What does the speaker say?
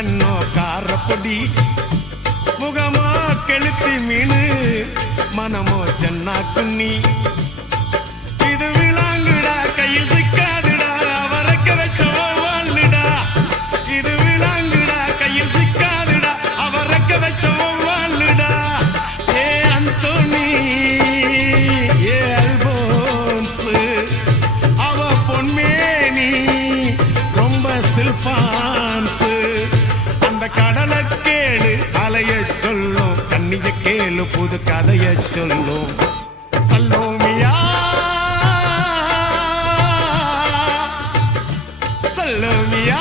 கண்ணோ காரப்பொடி முகமோ கெளுத்தி மீனு மனமோ சென்னா குன்னி இது விளாங்குடா கையில் சிக்காதுடா அவரக்க வச்ச வாழ்டா இது விளாங்குடா கையில் சிக்காதுடா அவரக்க வச்ச வாழ்டா ஏ அந்தோனி ஏ அல்போன்ஸ் அவ பொன்மேனி ரொம்ப சில்பான்ஸ் அந்த கடலை கேளு அலைய சொல்லும் கண்ணிய கேளு புது கதைய சொல்லும் சல்லோமியா சல்லோமியா